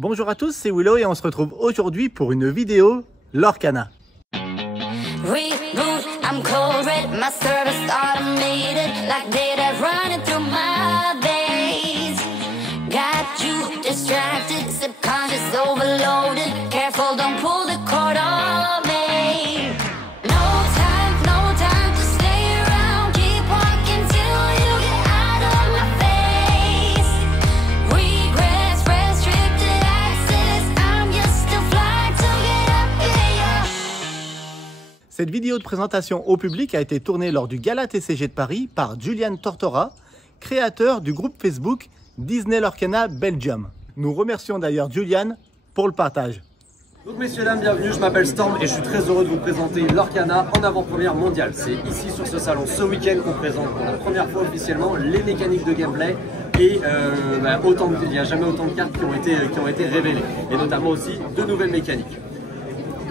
Bonjour à tous, c'est Willow et on se retrouve aujourd'hui pour une vidéo Lorcana. Cette vidéo de présentation au public a été tournée lors du Gala TCG de Paris par Julian Tortora, créateur du groupe Facebook Disney Lorcana Belgium. Nous remercions d'ailleurs Julian pour le partage. Donc messieurs dames, bienvenue, je m'appelle Storm et je suis très heureux de vous présenter Lorcana en avant-première mondiale. C'est ici sur ce salon ce week-end qu'on présente pour la première fois officiellement les mécaniques de gameplay et il n'y a jamais autant de cartes qui ont été révélées et notamment aussi de nouvelles mécaniques.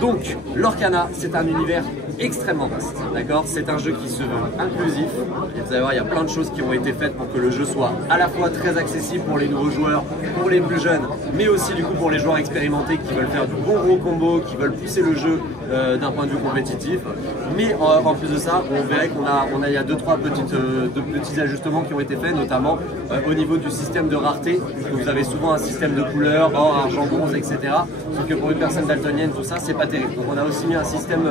Donc, Lorcana, c'est un univers extrêmement vaste, d'accord? C'est un jeu qui se veut inclusif, et vous allez voir, il y a plein de choses qui ont été faites pour que le jeu soit à la fois très accessible pour les nouveaux joueurs, pour les plus jeunes, mais aussi du coup pour les joueurs expérimentés qui veulent faire du bon gros combo, qui veulent pousser le jeu d'un point de vue compétitif. Mais en plus de ça, on verrait il y a deux trois petits ajustements qui ont été faits, notamment au niveau du système de rareté. Vous avez souvent un système de couleurs, or, argent, bronze, etc. Sauf que pour une personne daltonienne, tout ça, c'est pas terrible. Donc on a aussi mis un système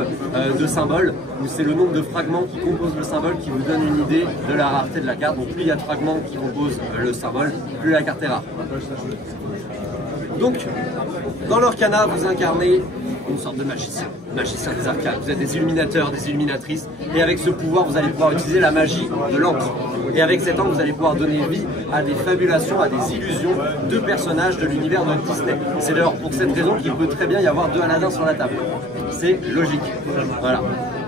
de symboles où c'est le nombre de fragments qui composent le symbole qui vous donne une idée de la rareté de la carte. Donc plus il y a de fragments qui composent le symbole, plus la carte est rare. Donc, dans Lorcana, vous incarnez une sorte de magicien des arcades. Vous êtes des illuminateurs, des illuminatrices, et avec ce pouvoir, vous allez pouvoir utiliser la magie de l'encre. Et avec cet encre, vous allez pouvoir donner vie à des fabulations, à des illusions de personnages de l'univers de Disney. C'est d'ailleurs pour cette raison qu'il peut très bien y avoir deux Aladdin sur la table. C'est logique. Voilà.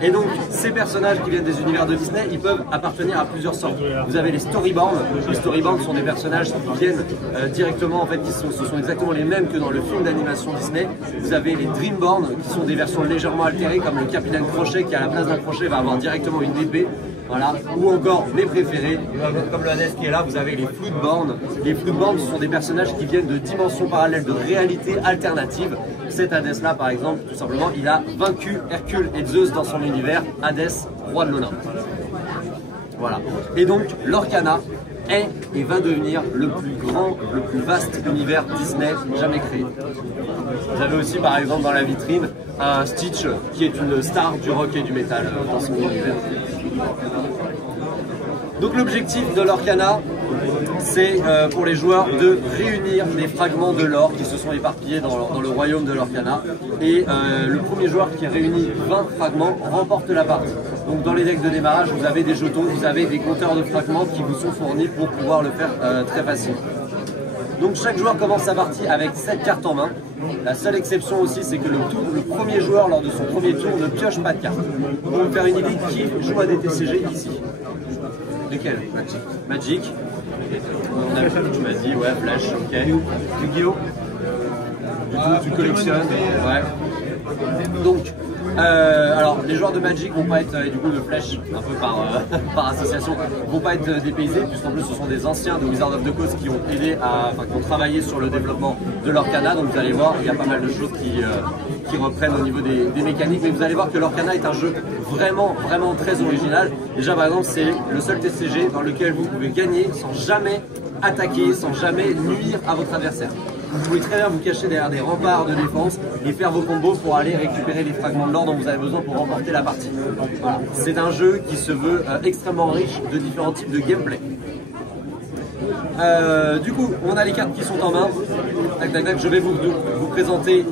Et donc, ces personnages qui viennent des univers de Disney, ils peuvent appartenir à plusieurs sortes. Vous avez les storyboards. Les storyboards sont des personnages qui viennent directement, en fait, ce sont exactement les mêmes que dans le film d'animation Disney. Vous avez les dreamboards, qui sont des versions légèrement altérées, comme le Capitaine Crochet, qui à la place d'un crochet va avoir directement une épée. Voilà. Ou encore mes préférés, comme le Hades qui est là, vous avez les Floodborn. Les Floodborn, ce sont des personnages qui viennent de dimensions parallèles, de réalités alternatives. Cet Hades là, par exemple, tout simplement, il a vaincu Hercule et Zeus dans son univers, Hades, roi de l'Olympe. Voilà. Et donc, Lorcana est et va devenir le plus grand, le plus vaste univers Disney jamais créé. Vous avez aussi, par exemple, dans la vitrine, un Stitch qui est une star du rock et du métal dans son univers. Donc l'objectif de Lorcana, c'est pour les joueurs de réunir des fragments de l'or qui se sont éparpillés dans le royaume de Lorcana. Et le premier joueur qui réunit 20 fragments remporte la partie. Donc dans les decks de démarrage, vous avez des jetons, vous avez des compteurs de fragments qui vous sont fournis pour pouvoir le faire très facile. Donc chaque joueur commence sa partie avec 7 cartes en main. La seule exception aussi, c'est que le premier joueur, lors de son premier tour, ne pioche pas de cartes. Pour vous faire une idée, qui joue à des TCG ici? Lesquels? Magic. On a, tu m'as dit, ouais, Flash, ok. Yu-Gi-Oh! Du coup, tu collectionnes. Ouais. Donc, alors les joueurs de Magic vont pas être, et du coup de Flash, un peu par association, vont pas être dépaysés, puisqu'en plus ce sont des anciens de Wizard of the Coast qui ont aidé qui ont travaillé sur le développement de Lorcana. Donc vous allez voir, il y a pas mal de choses qui reprennent au niveau des mécaniques, mais vous allez voir que Lorcana est un jeu vraiment très original. Déjà par exemple, c'est le seul TCG dans lequel vous pouvez gagner sans jamais attaquer, sans jamais nuire à votre adversaire. Vous pouvez très bien vous cacher derrière des remparts de défense et faire vos combos pour aller récupérer les fragments de l'or dont vous avez besoin pour remporter la partie. Voilà. C'est un jeu qui se veut extrêmement riche de différents types de gameplay. Du coup, on a les cartes qui sont en main. Tac, tac, tac, je vais vous présenter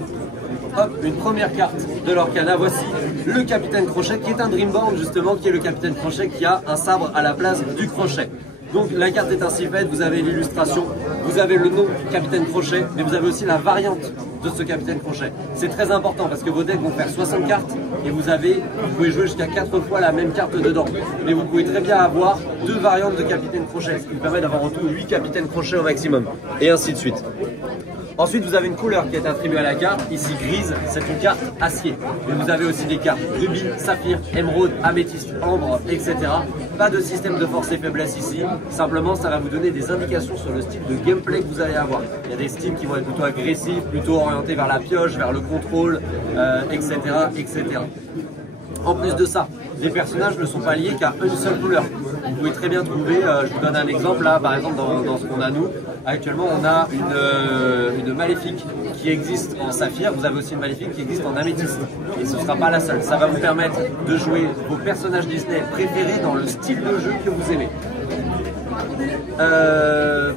une première carte de Lorcana. Voici le Capitaine Crochet qui est un Dreamboard justement, qui est le Capitaine Crochet qui a un sabre à la place du crochet. Donc la carte est ainsi faite, vous avez l'illustration, vous avez le nom Capitaine Crochet, mais vous avez aussi la variante de ce Capitaine Crochet. C'est très important parce que vos decks vont faire 60 cartes et vous pouvez jouer jusqu'à 4 fois la même carte dedans. Mais vous pouvez très bien avoir 2 variantes de Capitaine Crochet, ce qui vous permet d'avoir en tout 8 Capitaines Crochet au maximum, et ainsi de suite. Ensuite, vous avez une couleur qui est attribuée à la carte. Ici, grise, c'est une carte acier. Mais vous avez aussi des cartes rubis, saphir, émeraude, améthyste, ambre, etc. Pas de système de force et faiblesse ici. Simplement, ça va vous donner des indications sur le style de gameplay que vous allez avoir. Il y a des styles qui vont être plutôt agressifs, plutôt orientés vers la pioche, vers le contrôle, etc., etc. En plus de ça, les personnages ne sont pas liés qu'à une seule couleur. Vous pouvez très bien trouver, je vous donne un exemple là, par exemple dans ce qu'on a nous, actuellement on a une maléfique qui existe en saphir, vous avez aussi une maléfique qui existe en améthyste. Et ce ne sera pas la seule, ça va vous permettre de jouer vos personnages Disney préférés dans le style de jeu que vous aimez.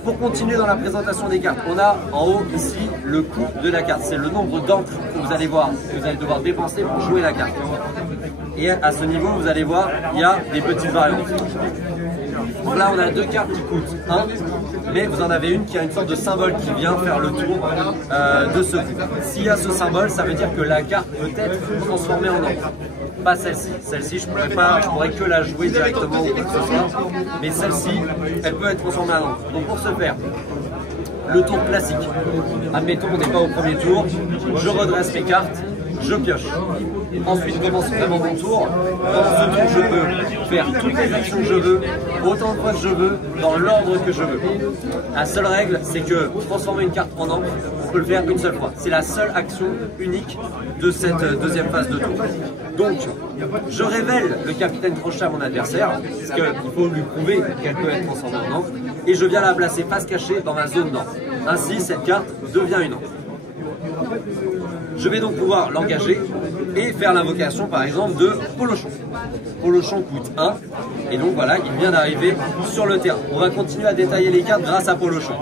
Pour continuer dans la présentation des cartes, on a en haut ici le coût de la carte. C'est le nombre d'encre que vous allez voir, que vous allez devoir dépenser pour jouer la carte. Et à ce niveau, vous allez voir, il y a des petites variantes. Donc là, on a deux cartes qui coûtent 1, mais vous en avez une qui a une sorte de symbole qui vient faire le tour de ce coût. S'il y a ce symbole, ça veut dire que la carte peut être transformée en encre. Pas celle-ci. Celle-ci, je pourrais que la jouer directement ou quoi que ce soit. Mais celle-ci, elle peut être transformée en encre. Donc pour ce faire, le tour classique. Admettons qu'on n'est pas au premier tour. Je redresse mes cartes, je pioche. Ensuite commence vraiment mon tour. Pendant ce tour, je peux faire toutes les actions que je veux, autant de fois que je veux, dans l'ordre que je veux. La seule règle, c'est que transformer une carte en encre, on peut le faire une seule fois. C'est la seule action unique de cette deuxième phase de tour. Donc, je révèle le capitaine Crochet à mon adversaire, parce qu'il faut lui prouver qu'elle peut être transformée en encre, et je viens la placer face cachée dans ma zone d'encre. Ainsi, cette carte devient une encre. Je vais donc pouvoir l'engager et faire l'invocation par exemple de Polochon. Polochon coûte 1 et donc voilà, il vient d'arriver sur le terrain. On va continuer à détailler les cartes grâce à Polochon.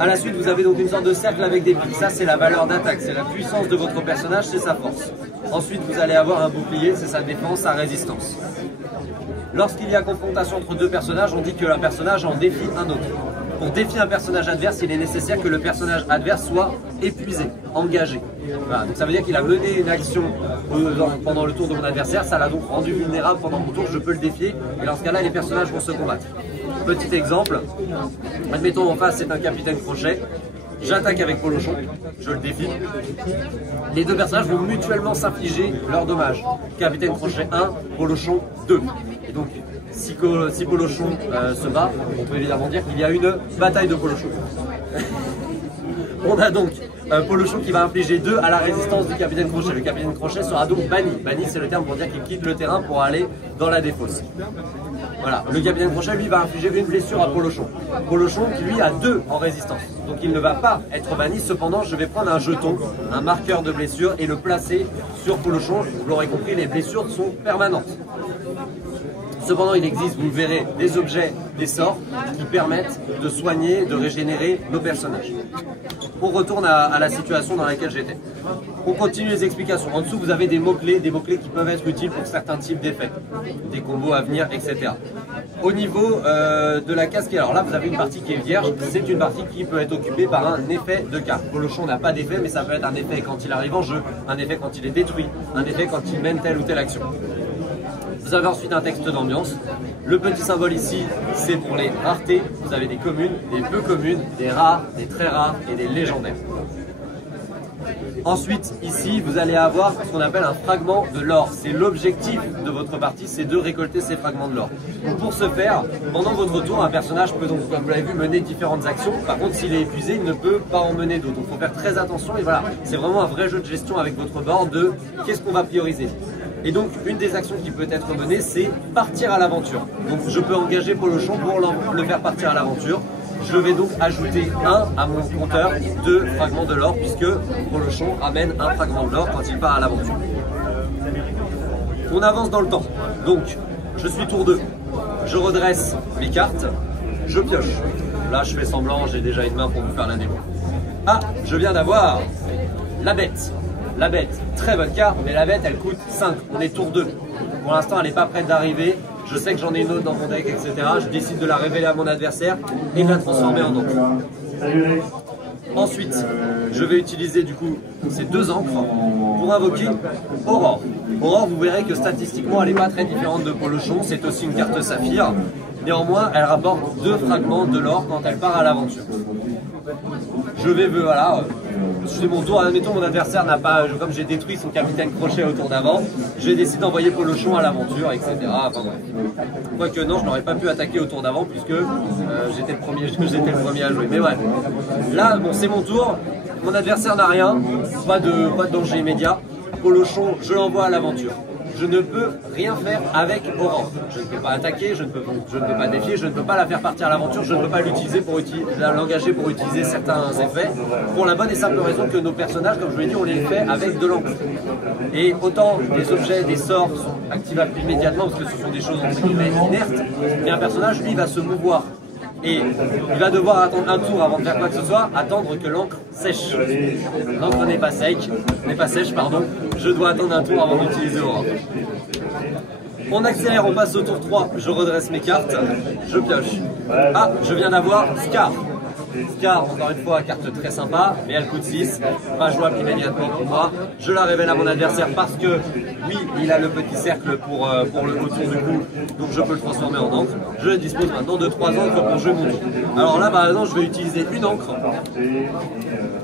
A la suite, vous avez donc une sorte de cercle avec des pics. Ça, c'est la valeur d'attaque, c'est la puissance de votre personnage, c'est sa force. Ensuite, vous allez avoir un bouclier, c'est sa défense, sa résistance. Lorsqu'il y a confrontation entre deux personnages, on dit que l'un personnage en défie un autre. Pour défier un personnage adverse, il est nécessaire que le personnage adverse soit épuisé, engagé. Voilà, donc ça veut dire qu'il a mené une action pendant le tour de mon adversaire, ça l'a donc rendu vulnérable pendant mon tour, je peux le défier, et dans ce cas-là, les personnages vont se combattre. Petit exemple, admettons en face c'est un capitaine Crochet, j'attaque avec Polochon, je le défie. Les deux personnages vont mutuellement s'infliger leurs dommages. Capitaine Crochet 1, Polochon 2. Et donc, si Polochon se bat, on peut évidemment dire qu'il y a une bataille de Polochon. On a donc Polochon qui va infliger 2 à la résistance du capitaine Crochet. Le capitaine Crochet sera donc banni. Banni, c'est le terme pour dire qu'il quitte le terrain pour aller dans la défausse. Voilà, le capitaine Crochet, lui, va infliger une blessure à Polochon. Polochon, qui lui a 2 en résistance. Donc il ne va pas être banni. Cependant, je vais prendre un jeton, un marqueur de blessure et le placer sur Polochon. Vous l'aurez compris, les blessures sont permanentes. Cependant, il existe, vous le verrez, des objets, des sorts qui permettent de soigner, de régénérer nos personnages. On retourne à la situation dans laquelle j'étais. On continue les explications. En dessous, vous avez des mots-clés qui peuvent être utiles pour certains types d'effets, des combos à venir, etc. Au niveau de la casquette, alors là, vous avez une partie qui est vierge. C'est une partie qui peut être occupée par un effet de carte. Polochon n'a pas d'effet, mais ça peut être un effet quand il arrive en jeu, un effet quand il est détruit, un effet quand il mène telle ou telle action. Vous avez ensuite un texte d'ambiance. Le petit symbole ici, c'est pour les raretés. Vous avez des communes, des peu communes, des rares, des très rares et des légendaires. Ensuite, ici, vous allez avoir ce qu'on appelle un fragment de l'or. C'est l'objectif de votre partie, c'est de récolter ces fragments de l'or. Pour ce faire, pendant votre tour, un personnage peut donc, comme vous l'avez vu, mener différentes actions. Par contre, s'il est épuisé, il ne peut pas en mener d'autres. Donc, il faut faire très attention. Et voilà, c'est vraiment un vrai jeu de gestion avec votre board de qu'est-ce qu'on va prioriser. Et donc, une des actions qui peut être menée, c'est partir à l'aventure. Donc, je peux engager Polochon pour le faire partir à l'aventure. Je vais donc ajouter 1 à mon compteur de fragments de l'or, puisque Polochon ramène un fragment de l'or quand il part à l'aventure. On avance dans le temps. Donc, je suis tour 2. Je redresse mes cartes. Je pioche. Là, je fais semblant, j'ai déjà une main pour vous faire la démo. Ah, je viens d'avoir la bête. La bête, très bonne carte, mais la bête, elle coûte 5. On est tour 2. Pour l'instant, elle n'est pas prête d'arriver. Je sais que j'en ai une autre dans mon deck, etc. Je décide de la révéler à mon adversaire et de la transformer en encre. Ensuite, je vais utiliser du coup ces 2 encres pour invoquer Aurore. Aurore, vous verrez que statistiquement, elle n'est pas très différente de Polochon. C'est aussi une carte saphir. Néanmoins, elle rapporte 2 fragments de l'or quand elle part à l'aventure. Je vais, voilà, je fais mon tour. Admettons, mon adversaire n'a pas, comme j'ai détruit son capitaine crochet au tour d'avant, j'ai décidé d'envoyer Polochon à l'aventure, etc. Enfin bref. Quoique non, je n'aurais pas pu attaquer au tour d'avant puisque j'étais le premier à jouer. Mais bref, là, bon, c'est mon tour. Mon adversaire n'a rien, pas de danger immédiat. Polochon, je l'envoie à l'aventure. Je ne peux rien faire avec Aurore. Je ne peux pas attaquer, je ne peux pas défier, je ne peux pas la faire partir à l'aventure, je ne peux pas l'engager pour utiliser certains effets, pour la bonne et simple raison que nos personnages, comme je l'ai dit, on les fait avec de l'encre. Et autant les objets, des sorts sont activables immédiatement parce que ce sont des choses entre guillemets inertes, mais un personnage, lui, va se mouvoir. Et il va devoir attendre un tour avant de faire quoi que ce soit, attendre que l'encre sèche. L'encre n'est pas sèche, je dois attendre un tour avant d'utiliser Aurore. On accélère, on passe au tour 3, je redresse mes cartes, je pioche. Ah, je viens d'avoir Scar. Scar, encore une fois, carte très sympa, mais elle coûte 6, pas jouable immédiatement pour moi. Je la révèle à mon adversaire parce que, oui, il a le petit cercle pour le autour du cou, donc je peux le transformer en encre. Je dispose maintenant de 3 encres pour jouer mon tour. Alors là, par exemple, je vais utiliser une encre,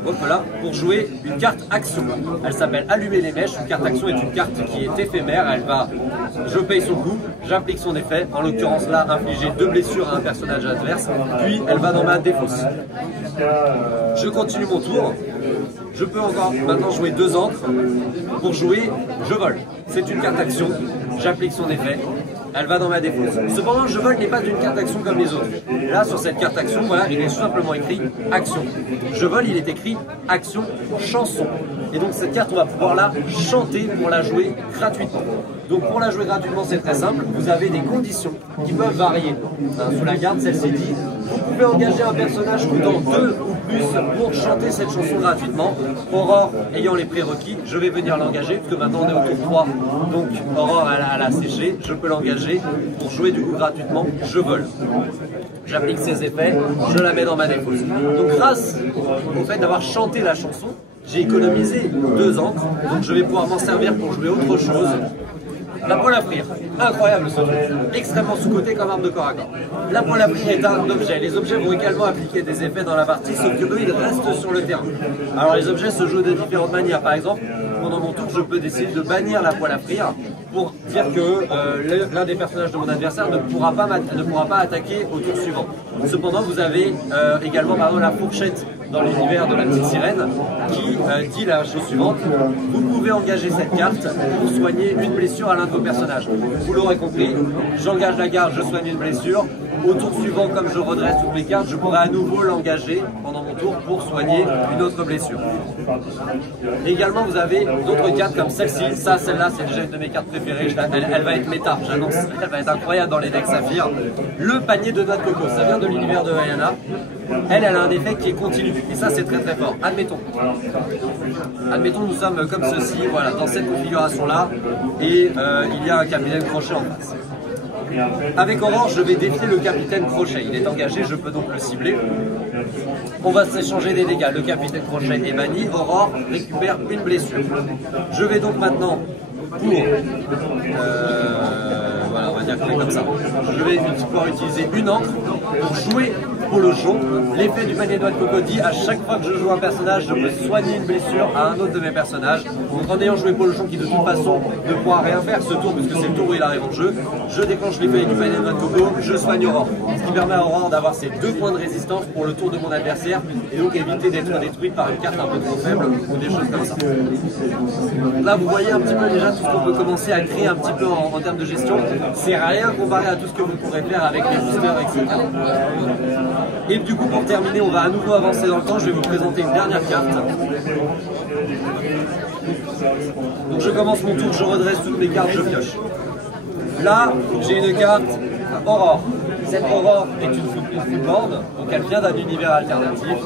hop là, pour jouer une carte action. Elle s'appelle Allumer les mèches. Une carte action est une carte qui est éphémère, je paye son coup, j'applique son effet, en l'occurrence là, infliger 2 blessures à un personnage adverse, puis elle va dans ma défausse. Je continue mon tour. Je peux encore maintenant jouer 2 encres. Pour jouer, je vole. C'est une carte action. J'applique son effet. Elle va dans ma défausse. Cependant, je vole n'est pas une carte action comme les autres. Là, sur cette carte action, voilà, il est tout simplement écrit action. Je vole, il est écrit action, chanson. Et donc cette carte, on va pouvoir la chanter pour la jouer gratuitement. Donc pour la jouer gratuitement, c'est très simple. Vous avez des conditions qui peuvent varier. Sous la carte, celle-ci dit, vous pouvez engager un personnage coûtant 2 ou plus pour chanter cette chanson gratuitement. Aurore ayant les prérequis, je vais venir l'engager, parce que maintenant on est au tour 3. Donc Aurore, elle a séché, je peux l'engager pour jouer du coup gratuitement, je vole. J'applique ses effets, je la mets dans ma défausse. Donc grâce au fait d'avoir chanté la chanson, j'ai économisé 2 encres, donc je vais pouvoir m'en servir pour jouer autre chose. La poêle à frire, incroyable ce truc, extrêmement sous-coté comme arme de corps à corps. La poêle à frire est un objet, les objets vont également appliquer des effets dans la partie, sauf que eux ils restent sur le terrain. Alors les objets se jouent de différentes manières, par exemple, pendant mon tour je peux décider de bannir la poêle à frire pour dire que l'un des personnages de mon adversaire ne pourra pas attaquer au tour suivant. Cependant vous avez également par exemple la fourchette dans l'univers de la petite sirène qui dit la chose suivante: vous pouvez engager cette carte pour soigner une blessure à l'un de vos personnages. Vous l'aurez compris, j'engage la garde, je soigne une blessure. Au tour suivant, comme je redresse toutes mes cartes, je pourrai à nouveau l'engager pendant mon tour pour soigner une autre blessure. Également, vous avez d'autres cartes comme celle-ci. Celle-là, c'est déjà une de mes cartes préférées. Elle va être méta, j'annonce. Elle va être incroyable dans les decks Saphir. Le panier de noix de coco, ça vient de l'univers de Ayana. Elle a un effet qui est continu. Et ça, c'est très très fort. Admettons, nous sommes comme ceci, voilà, dans cette configuration-là. Et il y a un capitaine crochet en face. Avec Aurore, je vais défier le capitaine crochet. Il est engagé, je peux donc le cibler. On va s'échanger des dégâts. Le capitaine crochet est banni. Aurore récupère une blessure. Je vais donc maintenant pour... voilà, on va dire que c'est comme ça. Je vais pouvoir utiliser une encre pour jouer Polochon. L'effet du panier de noix de coco dit à chaque fois que je joue un personnage, je peux soigner une blessure à un autre de mes personnages. Donc en ayant joué Polochon qui de toute façon ne pourra rien faire ce tour puisque c'est le tour où il arrive en jeu, je déclenche l'effet du panier de noix de coco, je soigne Aurore. Ce qui permet à Aurore d'avoir ses 2 points de résistance pour le tour de mon adversaire et donc éviter d'être détruite par une carte un peu trop faible ou des choses comme ça. Là vous voyez un petit peu déjà tout ce qu'on peut commencer à créer un petit peu en termes de gestion. C'est rien comparé à tout ce que vous pourrez faire avec les boosters, etc. Et du coup pour terminer, on va à nouveau avancer dans le temps, je vais vous présenter une dernière carte. Donc je commence mon tour, je redresse toutes mes cartes, je pioche. Là, j'ai une carte Aurore. Cette Aurore est une footboard, donc elle vient d'un univers alternatif.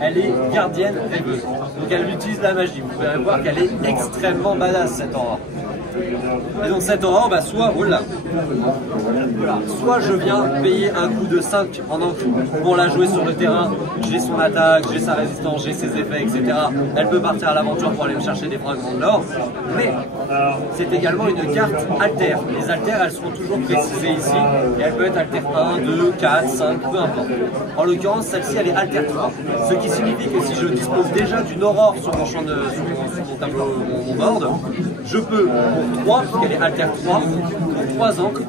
Elle est gardienne rêveuse, donc elle utilise la magie. Vous pouvez voir qu'elle est extrêmement badass cette Aurore. Et donc cette aurore, bah, soit je viens payer un coup de 5 en un coup pour la jouer sur le terrain, j'ai son attaque, j'ai sa résistance, j'ai ses effets, etc. Elle peut partir à l'aventure pour aller me chercher des fragments de l'or, mais c'est également une carte alter. Les alters, elles seront toujours précisées ici, et elle peut être alter 1, 2, 4, 5, peu importe. En l'occurrence, celle-ci, elle est alter 3, ce qui signifie que si je dispose déjà d'une aurore sur mon champ sur mon tableau, mon board, je peux, pour 3, puisqu'elle est alter 3, pour 3 encres,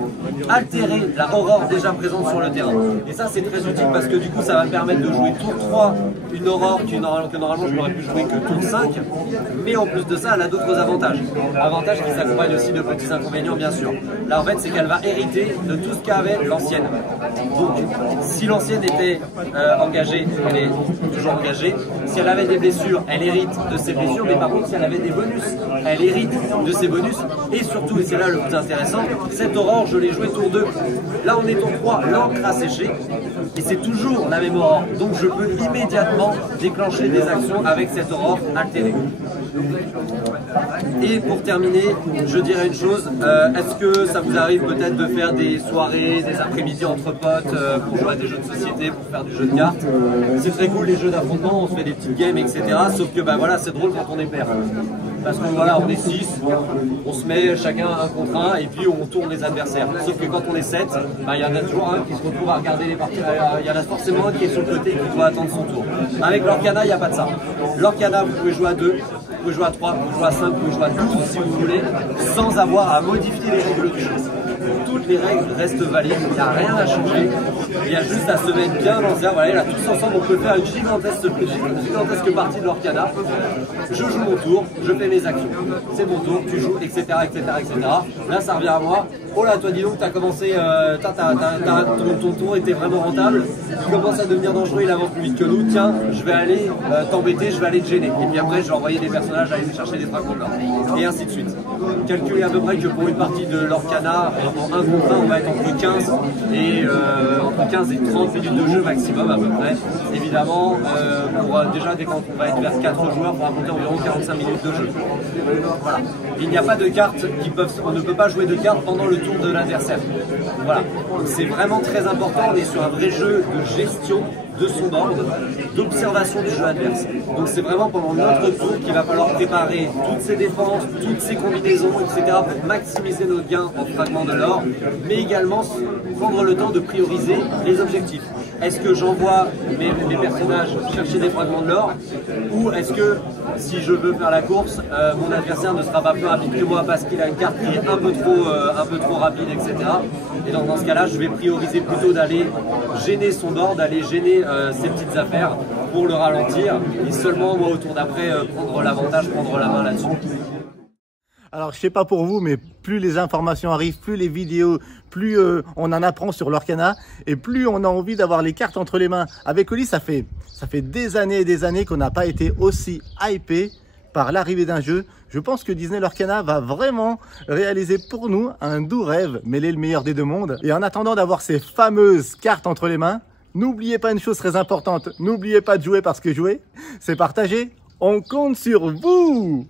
altérer la aurore déjà présente sur le terrain. Et ça, c'est très utile parce que du coup, ça va me permettre de jouer tour 3 une aurore que normalement je n'aurais pu jouer que tour 5, mais en plus de ça, elle a d'autres avantages. Avantages qui s'accompagnent aussi de petits inconvénients, bien sûr. Là, en fait, c'est qu'elle va hériter de tout ce qu'avait l'ancienne. Donc, si l'ancienne était engagée, elle est toujours engagée. Si elle avait des blessures, elle hérite de ses blessures, mais par contre, si elle avait des bonus, elle hérite de ses bonus. Et surtout, et c'est là le plus intéressant, cette aurore, je l'ai jouée tour 2. Là, on est tour 3, l'encre a séché, et c'est toujours la même aurore. Donc, je peux immédiatement déclencher des actions avec cette aurore altérée. Et pour terminer, je dirais une chose, est-ce que ça vous arrive peut-être de faire des soirées, des après-midi entre potes pour jouer à des jeux de société, pour faire du jeu de cartes? C'est très cool les jeux d'affrontement, on se fait des petites games, etc. Sauf que bah, voilà, c'est drôle quand on est pair. Parce que voilà, on est 6, on se met chacun un contre un et puis on tourne les adversaires. Sauf que quand on est 7, bah, il y en a toujours un qui se retrouve à regarder les parties. Il y en a forcément un qui est sur le côté et qui doit attendre son tour. Avec l'Orcana, il n'y a pas de ça. L'Orcana, vous pouvez jouer à 2, vous pouvez jouer à 3, vous pouvez jouer à 5, vous pouvez jouer à 12 si vous voulez, sans avoir à modifier les règles du jeu. Toutes les règles restent valides, il n'y a rien à changer, il y a juste à se mettre bien dans ça. Voilà, là tous ensemble on peut faire une gigantesque partie de l'Orcana. Je joue mon tour, je fais mes actions, c'est mon tour, tu joues, etc., etc., etc. Là ça revient à moi. Oh là, toi dis donc, t'as commencé, ton tour était vraiment rentable, il commence à devenir dangereux, il avance plus vite que nous, tiens, je vais aller t'embêter, je vais aller te gêner. Et puis après je vais envoyer des personnages à aller chercher des fragments d'or, et ainsi de suite. Calculez à peu près que pour une partie de l'Orcana, en 1 contre 1, on va être entre 15 et 30 minutes de jeu maximum à peu près. Évidemment, déjà dès quand on va être vers 4 joueurs, on va compter environ 45 minutes de jeu. Voilà. Il n'y a pas de cartes on ne peut pas jouer de cartes pendant le tour de l'adversaire. Voilà. C'est vraiment très important, on est sur un vrai jeu de gestion de son board, d'observation du jeu adverse. Donc c'est vraiment pendant notre tour qu'il va falloir préparer toutes ses défenses, toutes ses combinaisons, etc. pour maximiser nos gains en fragments de l'or, mais également prendre le temps de prioriser les objectifs. Est-ce que j'envoie mes personnages chercher des fragments de l'or, ou est-ce que si je veux faire la course, mon adversaire ne sera pas plus rapide que moi parce qu'il a une carte qui est un peu trop rapide, etc. Et donc dans ce cas-là, je vais prioriser plutôt d'aller gêner son board, d'aller gêner ses petites affaires pour le ralentir, et seulement moi au tour d'après prendre l'avantage, prendre la main là-dessus. Alors, je sais pas pour vous, mais plus les informations arrivent, plus les vidéos, plus on en apprend sur l'Orcana, et plus on a envie d'avoir les cartes entre les mains. Avec Oli, ça fait des années et des années qu'on n'a pas été aussi hypé par l'arrivée d'un jeu. Je pense que Disney l'Orcana va vraiment réaliser pour nous un doux rêve, mêler le meilleur des deux mondes. Et en attendant d'avoir ces fameuses cartes entre les mains, n'oubliez pas une chose très importante, n'oubliez pas de jouer parce que jouer, c'est partager. On compte sur vous!